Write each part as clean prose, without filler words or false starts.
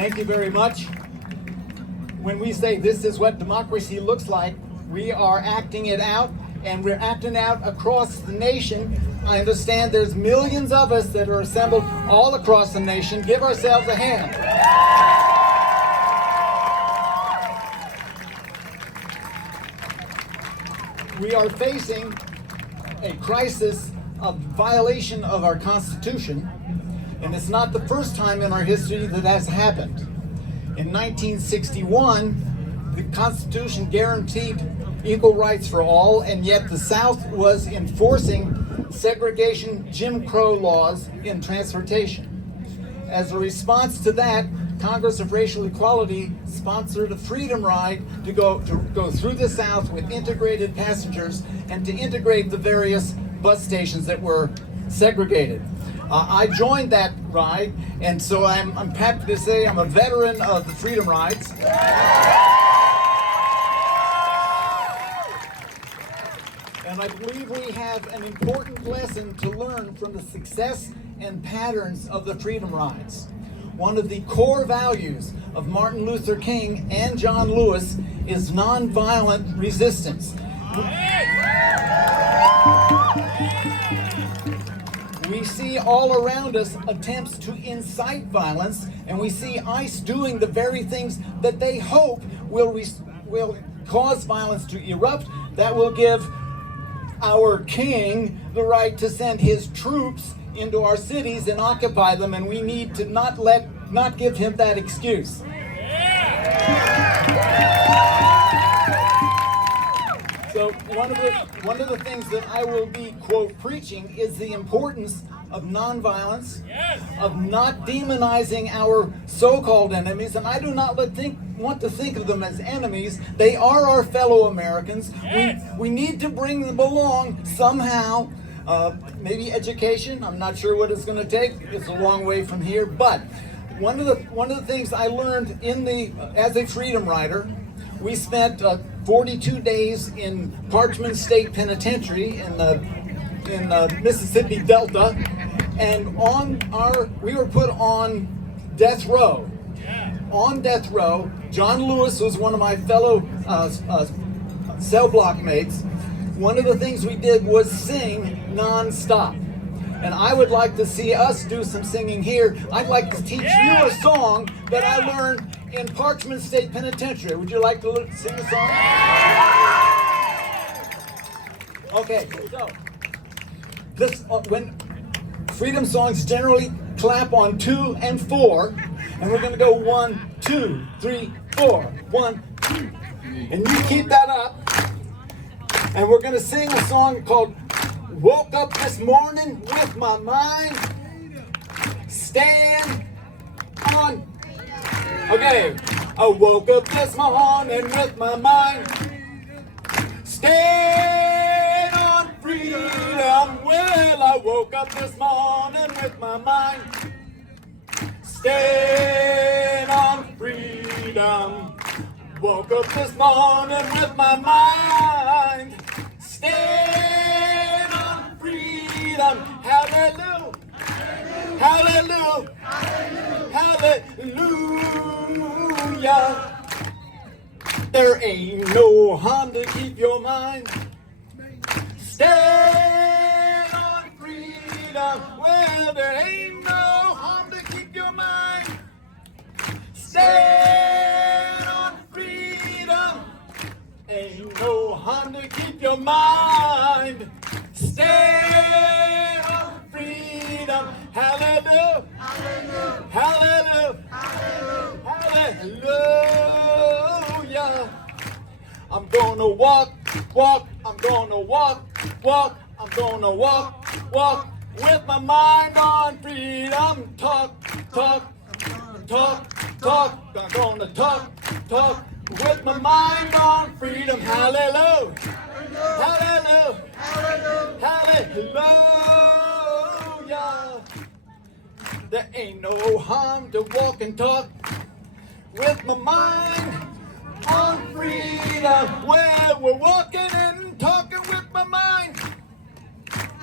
Thank you very much. When we say this is what democracy looks like, we are acting it out, and we're acting out across the nation. I understand there's millions of us that are assembled all across the nation. Give ourselves a hand. We are facing a crisis of violation of our Constitution, and it's not the first time in our history that has happened. In 1961, the Constitution guaranteed equal rights for all, and yet the South was enforcing segregation, Jim Crow laws in transportation. As a response to that, Congress of Racial Equality sponsored a freedom ride to go through the South with integrated passengers and to integrate the various bus stations that were segregated. I joined that ride, and so I'm happy to say I'm a veteran of the freedom rides. And I believe we have an important lesson to learn from the success and patterns of the freedom rides. One of the core values of Martin Luther King and John Lewis is nonviolent resistance. We see all around us attempts to incite violence, and we see ICE doing the very things that they hope will cause violence to erupt, that will give our king the right to send his troops into our cities and occupy them, and we need to not give him that excuse. So one of the things that I will be, quote, preaching is the importance of nonviolence, of not demonizing our so-called enemies, and I do not want to think of them as enemies. They are our fellow Americans. We need to bring them along somehow. Maybe education. I'm not sure what it's going to take. It's a long way from here. But one of the things I learned as a freedom rider, we spent 42 days in Parchman State Penitentiary in the Mississippi Delta, and we were put on death row. On death row, John Lewis was one of my fellow cell block mates. One of the things we did was sing nonstop. And I would like to see us do some singing here. I'd like to teach you a song that I learned in Parchman State Penitentiary. Would you like to sing a song? Okay, so when freedom songs generally clap on 2 and 4, and we're going to go 1, 2, 3, 4, 1, 2, and you keep that up. And we're going to sing a song called Woke Up This Morning With My Mind Stand On. Okay. I woke up this morning with my mind stand on freedom. Well, I woke up this morning with my mind stand on freedom. Woke up this morning with my mind stand on freedom. Hallelujah. Hallelujah. Hallelujah. There ain't no harm to keep your mind stand on freedom. Well, there ain't no harm to keep your mind stand on freedom. Ain't no harm to keep your mind stand on freedom. Hallelujah. Hallelujah. Hallelujah. I'm gonna walk, I'm gonna walk, I'm gonna walk with my mind on freedom. Talk, I'm gonna talk with my mind on freedom. Hallelujah. Hallelujah. Hallelujah. There ain't no harm to walk and talk with my mind on freedom. Well, we're walking and talking with my mind.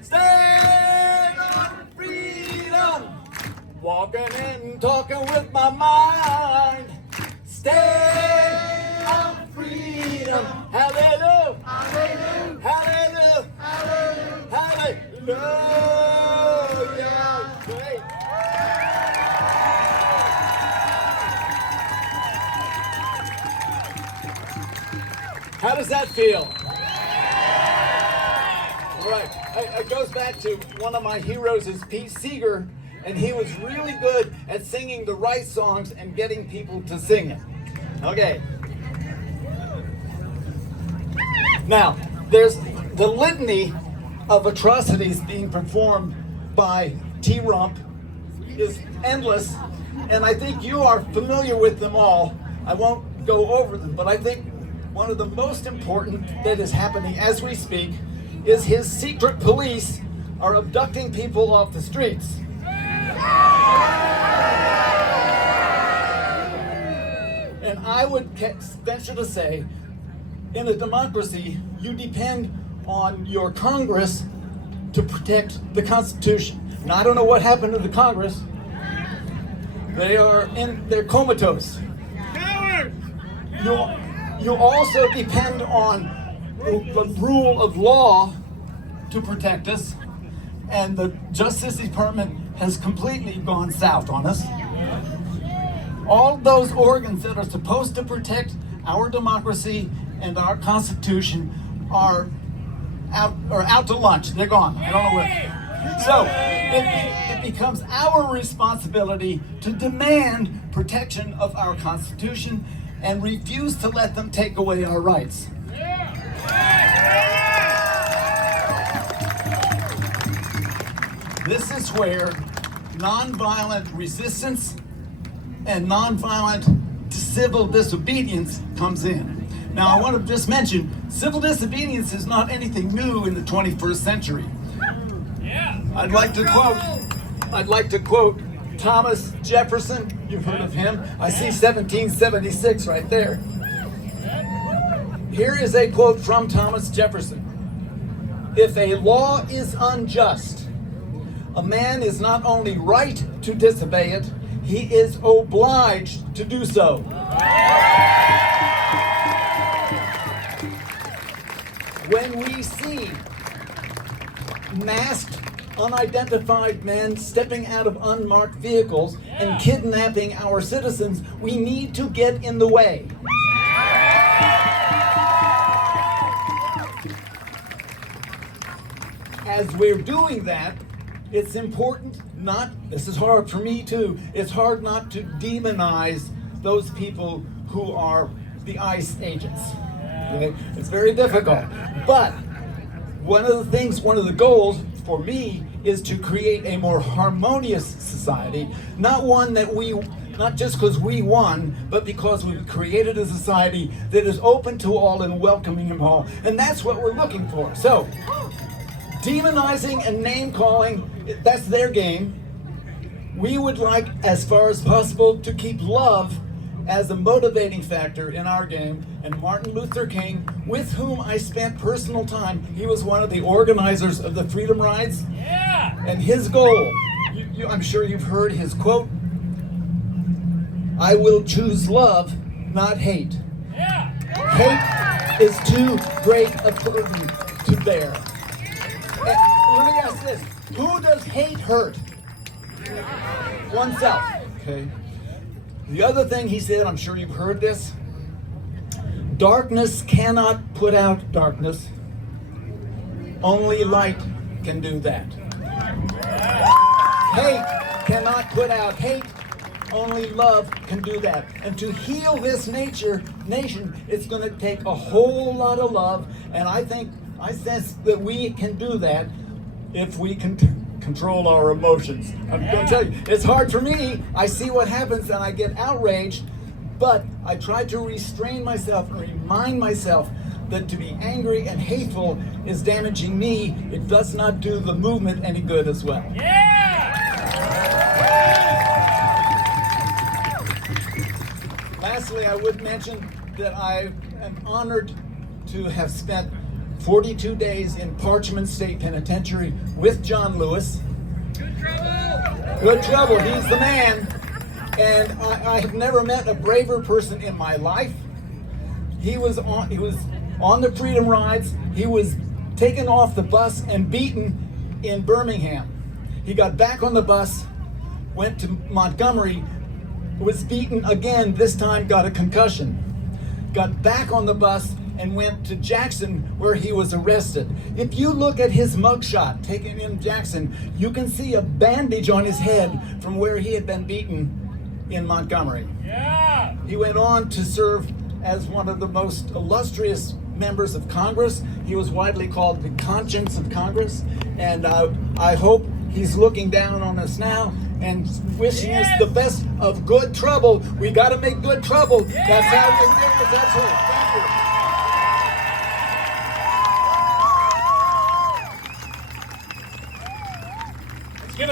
Stand on freedom. Walking and talking with my mind. No! Yeah, great. How does that feel? All right, it goes back to one of my heroes is Pete Seeger, and he was really good at singing the right songs and getting people to sing it. Okay. Now, there's the litany of atrocities being performed by T-Rump is endless, and I think you are familiar with them all. I won't go over them, but I think one of the most important that is happening as we speak is his secret police are abducting people off the streets. And I would venture to say, in a democracy, you depend on your Congress to protect the Constitution. Now, I don't know what happened to the Congress. They're comatose. You also depend on the rule of law to protect us, and the Justice Department has completely gone south on us. All those organs that are supposed to protect our democracy and our Constitution are out to lunch. They're gone. I don't know where. So it becomes our responsibility to demand protection of our Constitution and refuse to let them take away our rights. This is where nonviolent resistance and nonviolent civil disobedience comes in. Now, I want to just mention, civil disobedience is not anything new in the 21st century. I'd like to quote Thomas Jefferson. You've heard of him. I see 1776 right there. Here is a quote from Thomas Jefferson. If a law is unjust, a man is not only right to disobey it, he is obliged to do so. When we see masked, unidentified men stepping out of unmarked vehicles and kidnapping our citizens, we need to get in the way. As we're doing that, it's important this is hard for me too, it's hard not to demonize those people who are the ICE agents. Okay? It's very difficult. But one of the goals for me is to create a more harmonious society, not just because we won, but because we've created a society that is open to all and welcoming them all. And that's what we're looking for. So, demonizing and name-calling, that's their game. We would like, as far as possible, to keep love as a motivating factor in our game. And Martin Luther King, with whom I spent personal time, he was one of the organizers of the Freedom Rides. Yeah. And his goal, I'm sure you've heard his quote, I will choose love, not hate. Yeah. Hate is too great a burden to bear. Let me ask this, who does hate hurt? Oneself. Okay. The other thing he said, I'm sure you've heard this, darkness cannot put out darkness. Only light can do that. Hate cannot put out hate. Only love can do that. And to heal this nation, it's going to take a whole lot of love. And I sense that we can do that if we can control our emotions. I'm going to tell you, it's hard for me. I see what happens and I get outraged, but I try to restrain myself and remind myself that to be angry and hateful is damaging me. It does not do the movement any good as well. Yeah! Lastly, I would mention that I am honored to have spent 42 days in Parchman State Penitentiary with John Lewis. Good trouble! Good trouble, he's the man. And I have never met a braver person in my life. He was on the Freedom Rides. He was taken off the bus and beaten in Birmingham. He got back on the bus, went to Montgomery, was beaten again, this time got a concussion. Got back on the bus and went to Jackson, where he was arrested. If you look at his mugshot taken in Jackson, you can see a bandage on his head from where he had been beaten in Montgomery. Yeah. He went on to serve as one of the most illustrious members of Congress. He was widely called the conscience of Congress, and I hope he's looking down on us now and wishing us the best of good trouble. We got to make good trouble. That's how we do it. That's it. Thank you.